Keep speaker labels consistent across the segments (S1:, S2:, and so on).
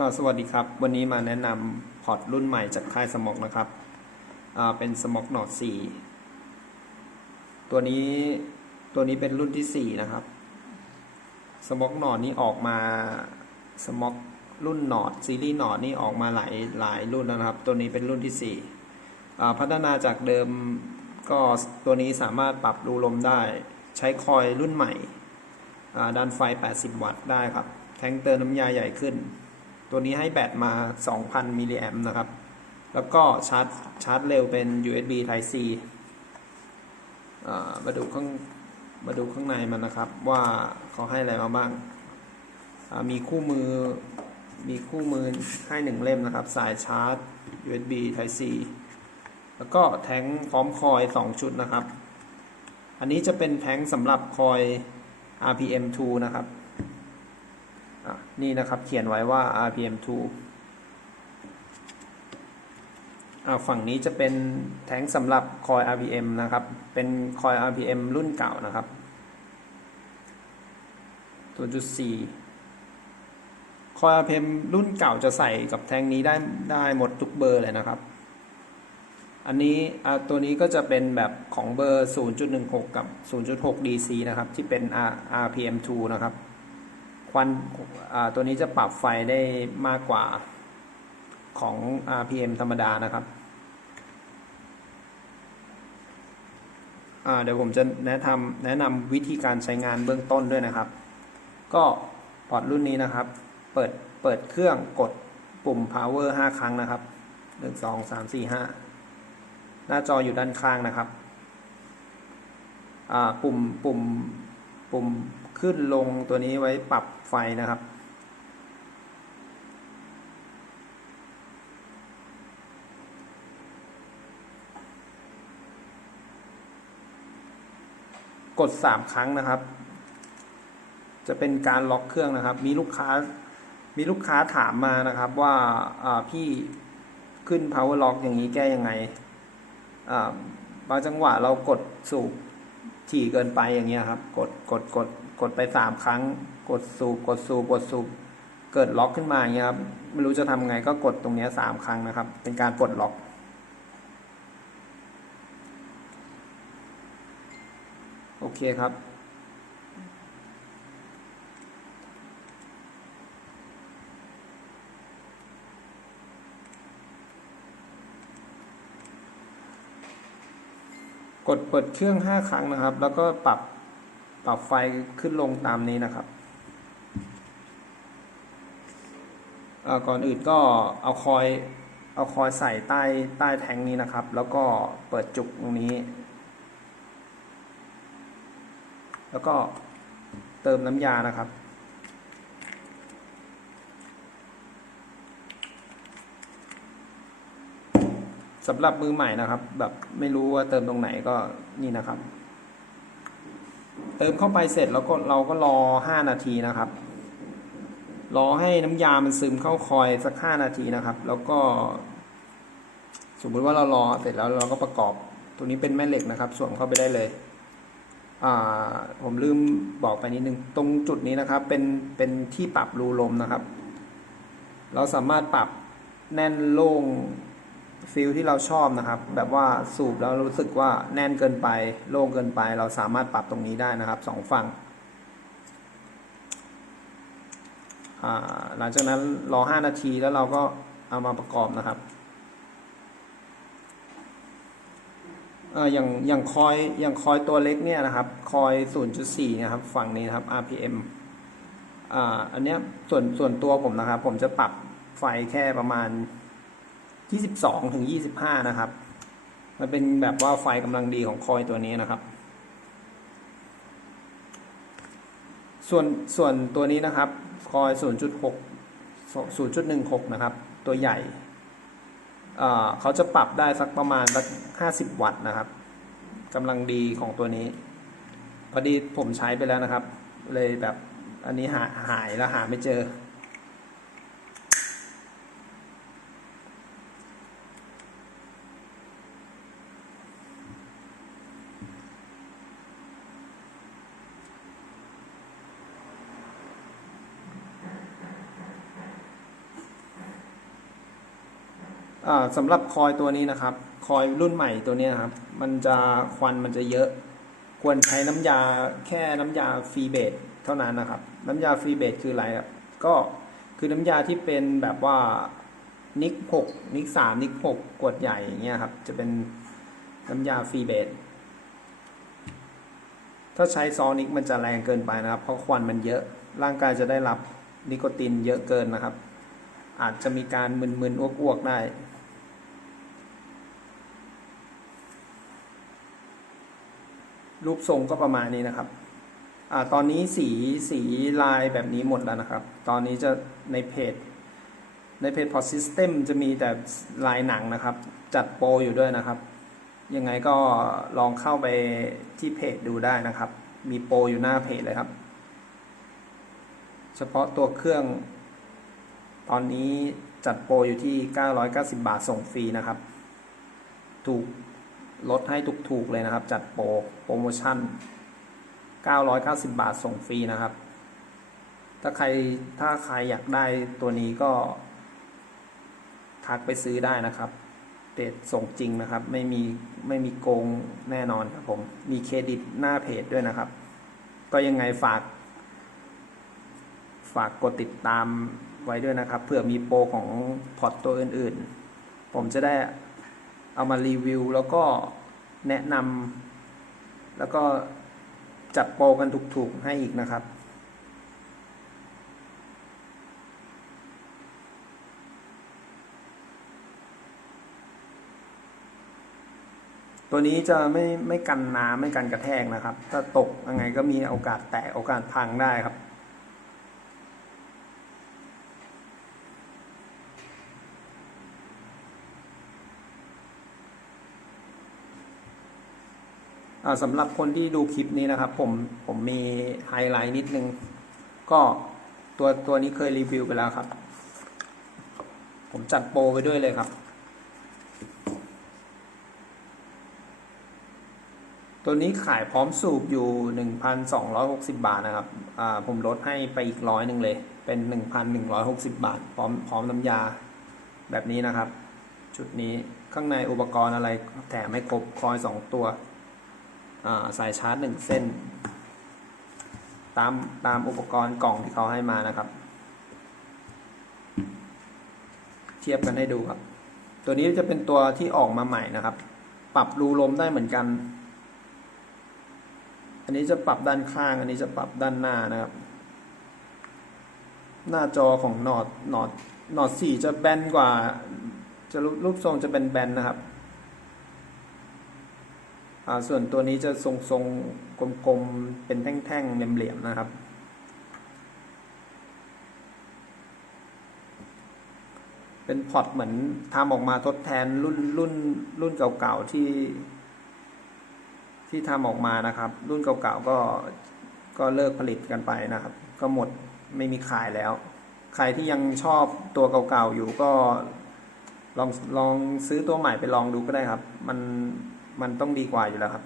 S1: ก็สวัสดีครับ วันนี้มาแนะนำพอร์ตรุ่นใหม่จากค่ายสมอกนะครับเป็นสมอกหนอด4ตัวนี้ตัวนี้เป็นรุ่นที่ 4 นะครับสมอกหนอดนี้ออกมาสมอกรุ่นหนอดซีรีส์หนอดนี่ออกมาหลายหลายรุ่นแล้วนะครับ ตัวนี้เป็นรุ่นที่4อ่พัฒนาจากเดิมก็ตัวนี้สามารถปรับรูลมได้ ใช้คอยรุ่นใหม่อ่าดันไฟ 80 วัตต์ได้ครับ แทงเติมน้ำยาใหญ่ขึ้น ตัวนี้ให้แบตมา 2,000มิลลิแอมป์นะครับ แล้วก็ชาร์จชาร์จเร็วเป็น USB Type C มาดูข้างมาดูข้างในมันนะครับ ว่าเขาให้อะไรมาบ้าง มีคู่มือมีคู่มือให้หนึ่งเล่มนะครับ สายชาร์จ USB Type C แล้วก็แท้งพร้อมคอย 2 ชุดนะครับ อันนี้จะเป็นแท้งสำหรับคอย RPM2 นะครับ นี่นะครับเขียนไว้ว่า RPM2 อ่าฝั่งนี้จะเป็นแท้งสำหรับคอย RPM นะครับ เป็นคอย RPM รุ่นเก่านะครับ0.4คอย RPM รุ่นเก่าจะใส่กับแท้งนี้ได้ได้หมดทุกเบอร์เลยนะครับ อันนี้อ่าตัวนี้ก็จะเป็นแบบของเบอร์ 0.16 กับ 0.6 DC นะครับ ที่เป็น RPM2 นะครับ ควันตัวนี้จะปรับไฟได้มากกว่าของ RPM ธรรมดานะครับเดี๋ยวผมจะแนะนำแนะนำวิธีการใช้งานเบื้องต้นด้วยนะครับ ก็พอร์ตรุ่นนี้นะครับ เปิดเปิดเครื่องกดปุ่ม power 5 ครั้งนะครับ 1 2 3 4 5 หน้าจออยู่ด้านข้างนะครับปุ่มปุ่มปุ่ม ขึ้นลงตัวนี้ไว้ปรับไฟนะครับ กด 3 ครั้งนะครับ จะเป็นการล็อกเครื่องนะครับ มีลูกค้ามีลูกค้าถามมานะครับว่าพี่ขึ้น power lock อย่างนี้แก้ยังไงบางจังหวะเรากดสูบถี่เกินไปอย่างเงี้ยครับ กดกดกด กดไปสามครั้ง กดสูบกดสูบกดสูบเกิดล็อกขึ้นมาอย่างเงี้ยครับไม่รู้จะทำไงก็กดตรงนี้สามครั้งนะครับ เป็นการปลดล็อก โอเคครับ กดเปิดเครื่อง 5 ครั้งนะครับ แล้วก็ปรับ ปรับไฟขึ้นลงตามนี้นะครับก่อนอื่นก็เอาคอยเอาคอยใส่ใต้ใต้แทงนี้นะครับ แล้วก็เปิดจุกตรงนี้ แล้วก็เติมน้ำยานะครับสำหรับมือใหม่นะครับ แบบไม่รู้ว่าเติมตรงไหนก็นี่นะครับ เติมเข้าไปเสร็จแล้วก็เราก็รอ 5 นาทีนะครับ รอให้น้ำยามันซึมเข้าคอยสัก 5 นาทีนะครับ แล้วก็ สมมุติว่าเรารอเสร็จแล้วเราก็ประกอบตัวนี้เป็นแม่เหล็กนะครับ สวมเข้าไปได้เลยอ่าผมลืมบอกไปนิดนึง ตรงจุดนี้นะครับ เป็นเป็นที่ปรับรูลมนะครับ เราสามารถปรับแน่นโล่ง ฟิลที่เราชอบนะครับ แบบว่าสูบแล้วรู้สึกว่าแน่นเกินไป โล่งเกินไป เราสามารถปรับตรงนี้ได้นะครับสองฝั่งหลังจากนั้นรอ 5 นาทีแล้วเราก็เอามาประกอบนะครับอย่างอย่างคอยอย่างคอยตัวเล็กเนี่ยนะครับ คอย 0.4 นะครับ ฝั่งนี้นะครับ RPM อ่าอันเนี้ยส่วนส่วนตัวผมนะครับ ผมจะปรับไฟแค่ประมาณ 22ถึง25นะครับ มันเป็นแบบว่าไฟกำลังดีของคอยตัวนี้นะครับ ส่วนส่วนตัวนี้นะครับ คอย0.6 0.16นย์จุดหนึ่งหกนะครับ ตัวใหญ่เขาจะปรับได้สักประมาณสัก50วัตต์นะครับกำลังดีของตัวนี้ พอดีผมใช้ไปแล้วนะครับ เลยแบบอันนี้หาหายแล้วหาไม่เจอ สำหรับคอยตัวนี้นะครับ คอยรุ่นใหม่ตัวนี้ยครับ มันจะควันมันจะเยอะ ควรใช้น้ำยาแค่น้ำยาฟรีเบสเท่านั้นนะครับ น้ำยาฟรีเบสคืออะไรอะก็คือน้ำยาที่เป็นแบบว่านิกหกนิกสามนิกหกกดใหญ่อย่างเงี้ยครับ จะเป็นน้ำยาฟรีเบสถ้าใช้ซอนิกมันจะแรงเกินไปนะครับ เพราะควันมันเยอะร่างกายจะได้รับนิโคตินเยอะเกินนะครับ อาจจะมีการมึนๆอ้วกๆได้ รูปทรงก็ประมาณนี้นะครับอ่าตอนนี้สีสีลายแบบนี้หมดแล้วนะครับ ตอนนี้จะในเพจ ในเพจ Pod System จะมีแต่ลายหนังนะครับ จัดโปรอยู่ด้วยนะครับ ยังไงก็ลองเข้าไปที่เพจดูได้นะครับ มีโปรอยู่หน้าเพจเลยครับ เฉพาะตัวเครื่อง ตอนนี้จัดโปรอยู่ที่ 990 บาทส่งฟรีนะครับ ถูก ลดให้ถูกๆเลยนะครับ จัดโปรโปรโมชั่น 990 บาทส่งฟรีนะครับ ถ้าใครถ้าใครอยากได้ตัวนี้ก็ ทักไปซื้อได้นะครับเพจส่งจริงนะครับ ไม่มีไม่มีโกงแน่นอนครับผม มีเครดิตหน้าเพจด้วยนะครับ ก็ยังไงฝาก ฝากกดติดตามไว้ด้วยนะครับเผื่อมีโปรของพอร์ตตัวอื่นๆ ผมจะได้ เอามารีวิว แล้วก็แนะนำแล้วก็จัดโปรกันถูกๆให้อีกนะครับ ตัวนี้จะไม่ไม่กันน้ำไม่กันกระแทกนะครับ ถ้าตกยังไงก็มีโอกาสแตกโอกาสพังได้ครับ สำหรับคนที่ดูคลิปนี้นะครับ ผมผมมีไฮไลท์นิดนึง ก็ตัวตัวนี้เคยรีวิวไปแล้วครับ ผมจัดโปรไปด้วยเลยครับ ตัวนี้ขายพร้อมสูบอยู่ 1,260 บาทนะครับผมลดให้ไปอีกร้อยหนึ่งเลย เป็น 1,160 บาท พร้อมพร้อมน้ำยาแบบนี้นะครับ ชุดนี้ข้างในอุปกรณ์อะไรแถมให้ครบคอยสองตัว สายชาร์จหนึ่งเส้น ตามตามอุปกรณ์กล่องที่เขาให้มานะครับ เทียบกันให้ดูครับ ตัวนี้จะเป็นตัวที่ออกมาใหม่นะครับ ปรับรูลมได้เหมือนกัน อันนี้จะปรับด้านข้าง อันนี้จะปรับด้านหน้านะครับ หน้าจอของหนอดหนอดหนอดสี่จะแบนกว่า จะรูปทรงจะเป็นแบนนะครับ ส่วนตัวนี้จะทรงทรงกลมๆ เป็นแท่งๆเหลี่ยมๆนะครับ เป็นพอร์ตเหมือนทำออกมาทดแทนรุ่นรุ่นรุ่นเก่าๆ ที่ ที่ทำออกมานะครับ รุ่นเก่าๆก็ก็เลิกผลิตกันไปนะครับ ก็หมดไม่มีขายแล้ว ใครที่ยังชอบตัวเก่าๆอยู่ก็ลองลองซื้อตัวใหม่ไปลองดูก็ได้ครับ มัน มันต้องดีกว่าอยู่แล้วครับ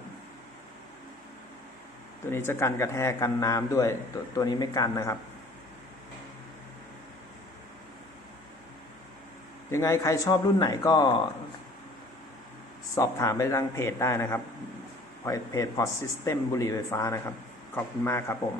S1: ตัวนี้จะกันกระแทกกันน้ำด้วย ตัวตัวนี้ไม่กันนะครับ ยังไงใครชอบรุ่นไหนก็สอบถามไปทางเพจได้นะครับเพจพอร์ตซิสเต็มบุหรี่ไฟฟ้านะครับ ขอบคุณมากครับผม